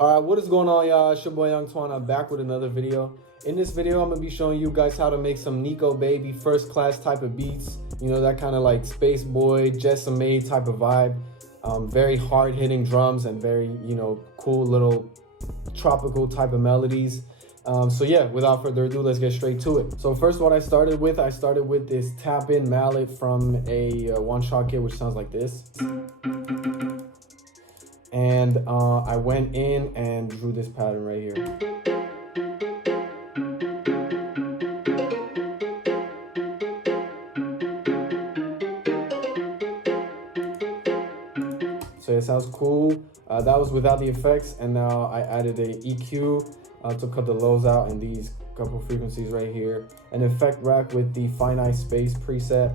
What is going on, y'all? It's your boy Young Twan. I'm back with another video. In this video, I'm gonna be showing you guys how to make some Neeko Baby first class type of beats. You know, that kind of like spaceboy, Jetsonmade type of vibe. Very hard hitting drums and very, you know, cool little tropical type of melodies. So yeah, without further ado, let's get straight to it. So first, what I started with this tap-in mallet from a one-shot kit, which sounds like this. And I went in and drew this pattern right here. So it sounds cool. That was without the effects, and now I added a EQ to cut the lows out and these couple frequencies right here. An effect rack with the finite space preset.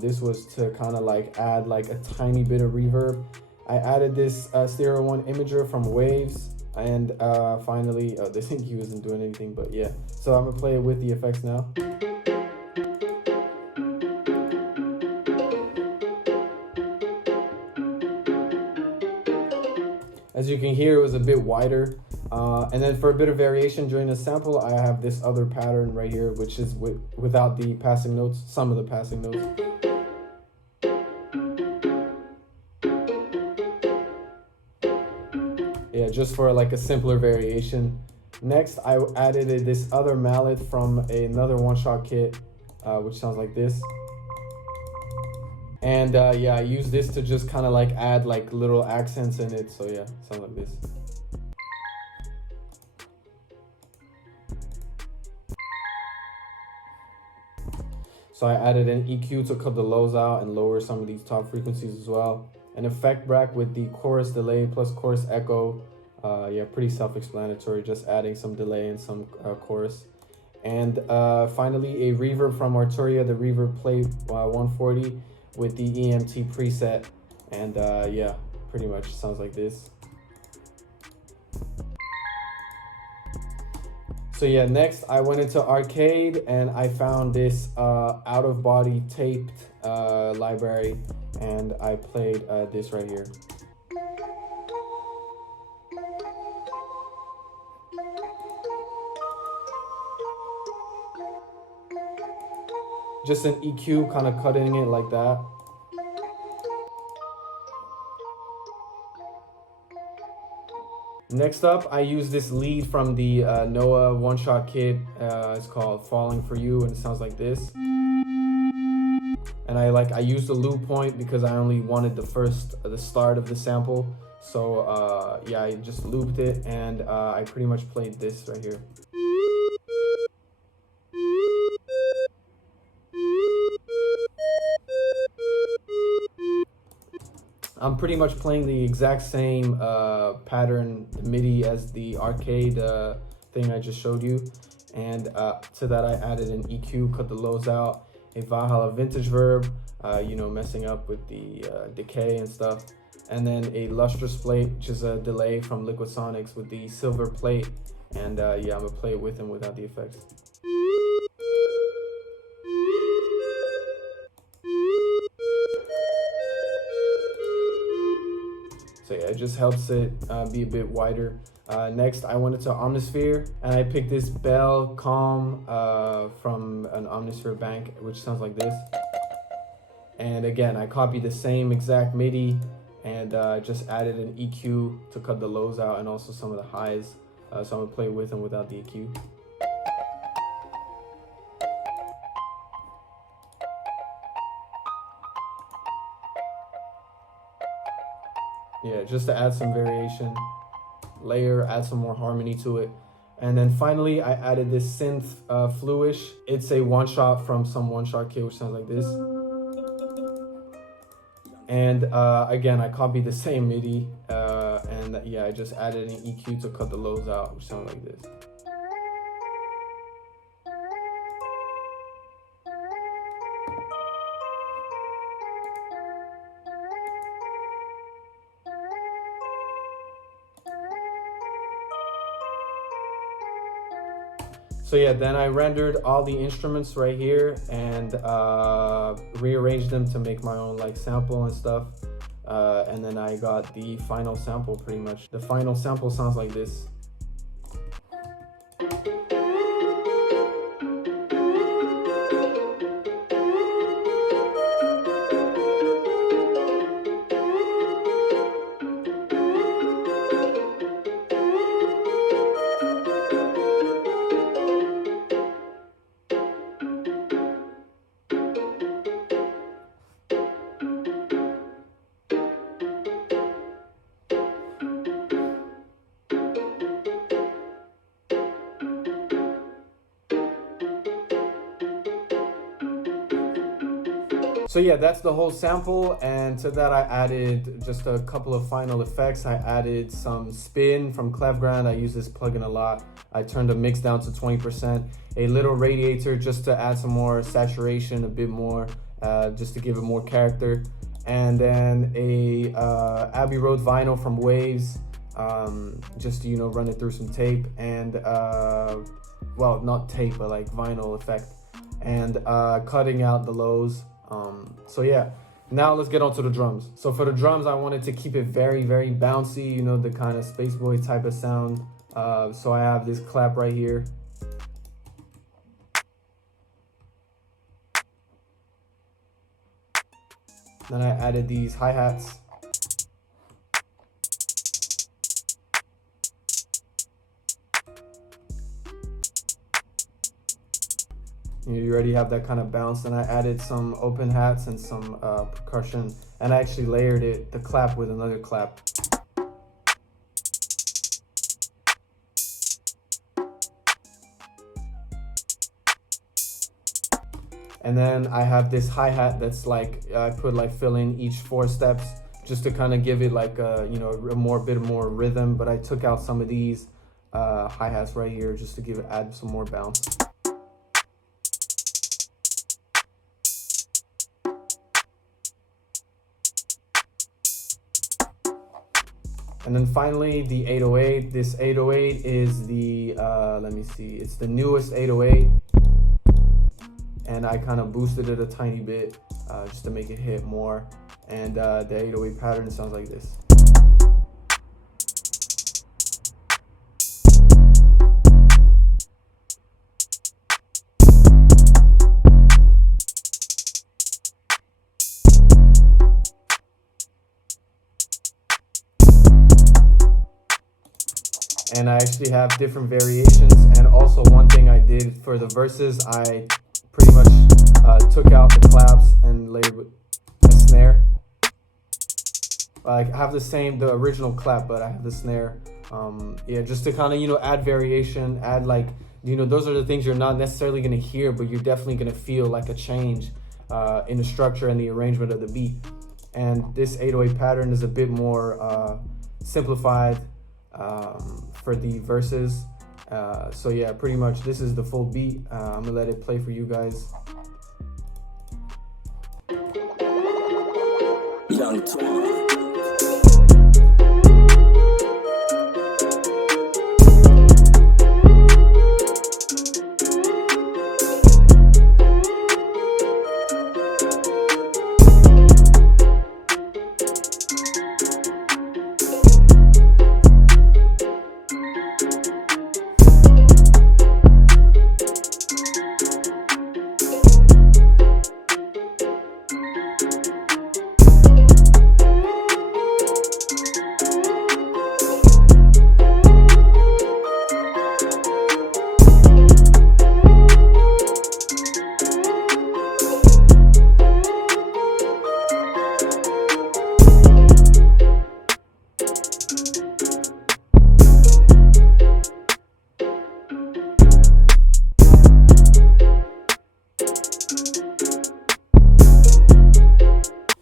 This was to kind of like add like a tiny bit of reverb. I added this Stereo 1 imager from Waves, and finally, this EQ isn't doing anything, but yeah. So I'm gonna play it with the effects now. As you can hear, it was a bit wider. And then for a bit of variation during the sample, I have this other pattern right here, which is without the passing notes, some of the passing notes. Yeah, just for like a simpler variation. Next, I added this other mallet from another one-shot kit, which sounds like this. And yeah, I use this to just kind of like add like little accents in it. So yeah, sounds like this. So I added an EQ to cut the lows out and lower some of these top frequencies as well. An effect rack with the chorus delay plus chorus echo. Yeah, pretty self-explanatory, just adding some delay and some chorus. And finally, a reverb from Arturia, the Reverb Plate 140 with the EMT preset. And yeah, pretty much sounds like this. So yeah, next I went into Arcade and I found this out-of-body taped library, and I played this right here. Just an EQ, kind of cutting it like that. Next up, I use this lead from the Noah one-shot kit. It's called Falling For You, and it sounds like this. And I used the loop point because I only wanted the start of the sample. So yeah, I just looped it, and I pretty much played this right here. I'm pretty much playing the exact same pattern, MIDI, as the arcade thing I just showed you. And to that, I added an EQ, cut the lows out, a Valhalla vintage verb, you know, messing up with the decay and stuff. And then a lustrous plate, which is a delay from Liquid Sonics with the silver plate. And yeah, I'm gonna play it with and without the effects. So yeah, it just helps it be a bit wider. Next, I went into Omnisphere, and I picked this Bell Calm from an Omnisphere bank, which sounds like this. And again, I copied the same exact MIDI and just added an EQ to cut the lows out and also some of the highs. So I'm gonna play with and without the EQ. Yeah, just to add some variation, layer, add some more harmony to it. And then finally, I added this synth Fluish. It's a one-shot from some one-shot kit, which sounds like this. And again, I copied the same MIDI, and yeah, I just added an EQ to cut the lows out, which sounds like this. So yeah, then I rendered all the instruments right here and rearranged them to make my own like sample and stuff. and then I got the final sample pretty much. The final sample sounds like this. So yeah, that's the whole sample, and to that I added just a couple of final effects. I added some spin from Clevgrand. I use this plugin a lot. I turned the mix down to 20%. A little radiator just to add some more saturation, a bit more, just to give it more character. And then a Abbey Road vinyl from Waves, just to, you know, run it through some tape, and well, not tape, but like vinyl effect, and cutting out the lows. So yeah, now let's get on to the drums. So for the drums, I wanted to keep it very, very bouncy, you know, the kind of Spaceboy type of sound. So I have this clap right here. Then I added these hi-hats. You already have that kind of bounce, and I added some open hats and some percussion, and I actually layered the clap with another clap. And then I have this hi-hat that's like, I put like fill in each 4 steps just to kind of give it like a, you know, a bit more rhythm, but I took out some of these hi-hats right here just to add some more bounce. And then finally, the 808. This 808 is the, let me see, it's the newest 808. And I kind of boosted it a tiny bit just to make it hit more. And the 808 pattern sounds like this. And I actually have different variations, and also one thing I did for the verses, I pretty much took out the claps and layered with a snare. I have the original clap, but I have the snare. Yeah, just to kind of, you know, add variation, add like, you know, those are the things you're not necessarily going to hear, but you're definitely going to feel like a change in the structure and the arrangement of the beat. And this 808 pattern is a bit more simplified for the verses. So yeah, pretty much this is the full beat. I'm gonna let it play for you guys. Young Twan.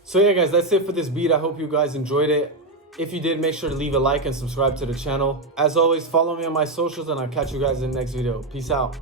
So yeah guys, that's it for this beat. I hope you guys enjoyed it. If you did, make sure to leave a like and subscribe to the channel. As always, follow me on my socials, and I'll catch you guys in the next video. Peace out.